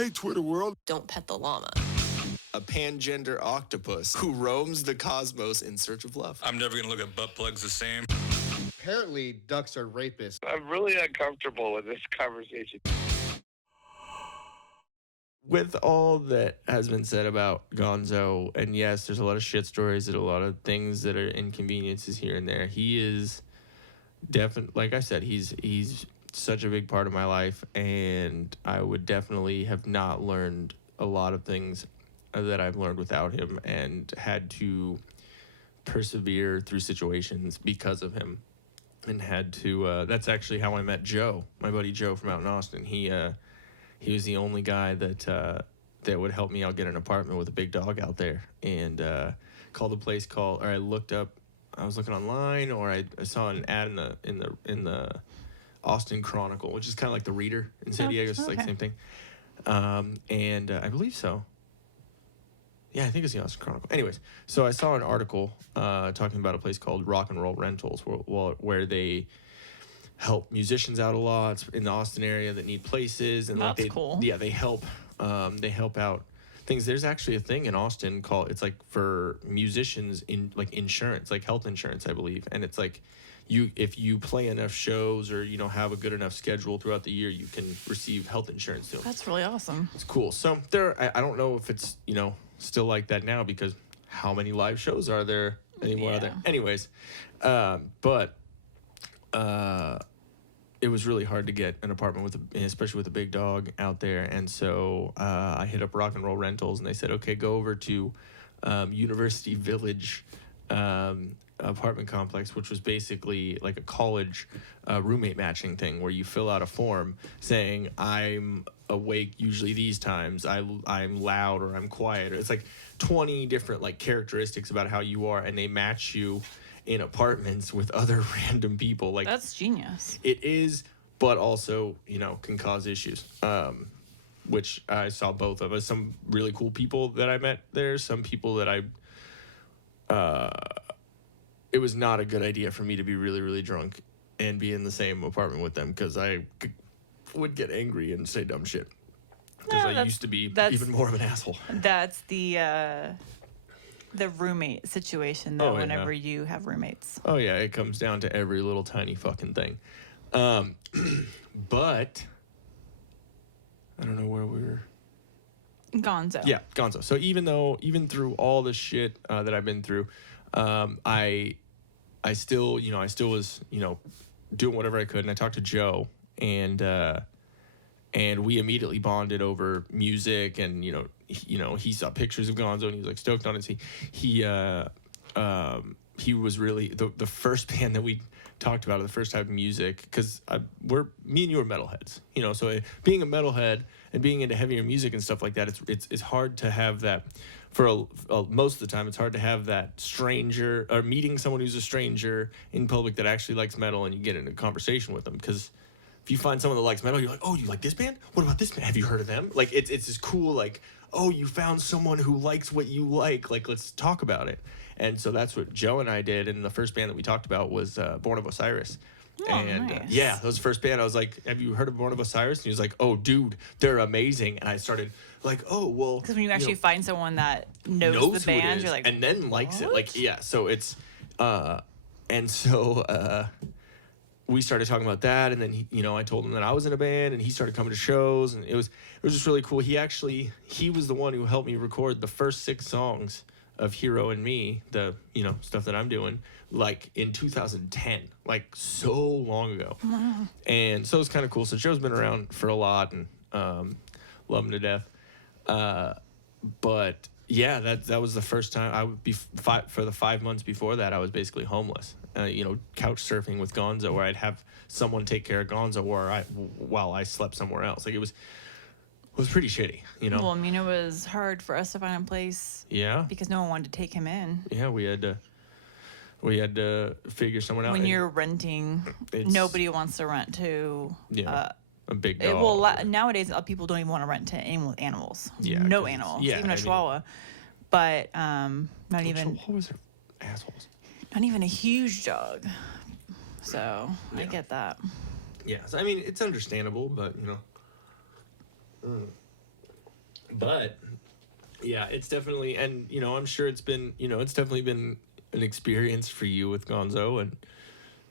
Hey, Twitter world. Don't pet the llama. A pangender octopus who roams the cosmos in search of love. I'm never going to look at butt plugs the same. Apparently, ducks are rapists. I'm really uncomfortable with this conversation. With all that has been said about Gonzo, and yes, there's a lot of shit stories and a lot of things that are inconveniences here and there. He is definitely, like I said, he's such a big part of my life, and I would definitely have not learned a lot of things that I've learned without him, and had to persevere through situations because of him, and had to. That's actually how I met Joe, my buddy Joe from out in Austin. He was the only guy that would help me out get an apartment with a big dog out there, and called a place called. Or I looked up. I was looking online, or I saw an ad in the Austin Chronicle, which is kind of like the Reader in San Diego. It's like the same thing. And I believe so. Yeah, I think it's the Austin Chronicle. Anyways, so I saw an article talking about a place called Rock and Roll Rentals, where they help musicians out a lot in the Austin area that need places, and that's cool. Yeah, they help out things. There's actually a thing in Austin called, it's like for musicians in like insurance, like health insurance, I believe, and it's like if you play enough shows or have a good enough schedule throughout the year, you can receive health insurance too. That's really awesome. It's cool. So I don't know if it's still like that now, because how many live shows are there anymore? Yeah. Anyways, but it was really hard to get an apartment especially with a big dog out there, and so I hit up Rock and Roll Rentals, and they said, okay, go over to University Village apartment complex, which was basically like a college roommate matching thing, where you fill out a form saying, I'm awake usually these times, I'm loud or I'm quiet. It's like 20 different like characteristics about how you are, and they match you in apartments with other random people. Like, that's genius. It is, but also can cause issues, which I saw both of us. Some really cool people that I met there, some people that it was not a good idea for me to be really, really drunk and be in the same apartment with them, because I would get angry and say dumb shit, because I used to be even more of an asshole. That's the roommate situation, though, whenever you have roommates. Oh, yeah, it comes down to every little tiny fucking thing. But I don't know where we were. Gonzo. Yeah, Gonzo. So even through all the shit that I've been through, I still was, doing whatever I could. And I talked to Joe, and we immediately bonded over music, and he saw pictures of Gonzo, and he was like stoked on it. He was really the first band that we talked about, the first type of music, because me and you are metalheads, so being a metalhead and being into heavier music and stuff like that, it's hard to have that. For most of the time, it's hard to have that stranger, or meeting someone who's a stranger in public that actually likes metal, and you get into a conversation with them. Because if you find someone that likes metal, you're like, oh, you like this band? What about this band? Have you heard of them? Like, it's this cool, like, oh, you found someone who likes what you like. Like, let's talk about it. And so that's what Joe and I did. And the first band that we talked about was Born of Osiris. Oh, and nice. Yeah, that was the first band. I was like, have you heard of Born of Osiris? And he was like, oh, dude, they're amazing. And I started like, oh, well. Because when you actually find someone that knows the band, you're like, and then likes it. Like, yeah, so it's, and so we started talking about that. And then, I told him that I was in a band, and he started coming to shows, and it was just really cool. He was the one who helped me record the first 6 songs of Hero and Me, the stuff that I'm doing, like in 2010, like so long ago. Wow. And so it's kind of cool. So Joe's been around for a lot, and love him to death. But yeah, that was the first time I would be for the 5 months before that, I was basically homeless. Couch surfing with Gonzo, where I'd have someone take care of Gonzo while I slept somewhere else. Like, it was pretty shitty, Well, I mean, it was hard for us to find a place. Yeah. Because no one wanted to take him in. Yeah, we had to figure someone out. When you're renting, nobody wants to rent to a big dog. Well, nowadays people don't even want to rent to anyone with animals. Yeah, no animals, even a Chihuahua. But not even. Chihuahuas are assholes. Not even a huge dog. So I get that. Yeah, so, I mean, it's understandable, but But yeah, it's definitely, and you know, I'm sure it's been, you know, it's definitely been an experience for you with Gonzo, and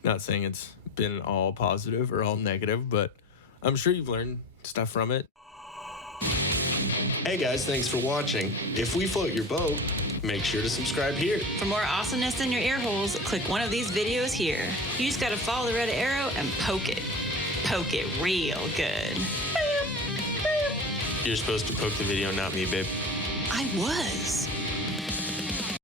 not saying it's been all positive or all negative, but I'm sure you've learned stuff from it. Hey guys, thanks for watching. If we float your boat, make sure to subscribe here. For more awesomeness in your ear holes, click one of these videos here. You just gotta follow the red arrow and poke it. Poke it real good. You're supposed to poke the video, not me, babe. I was.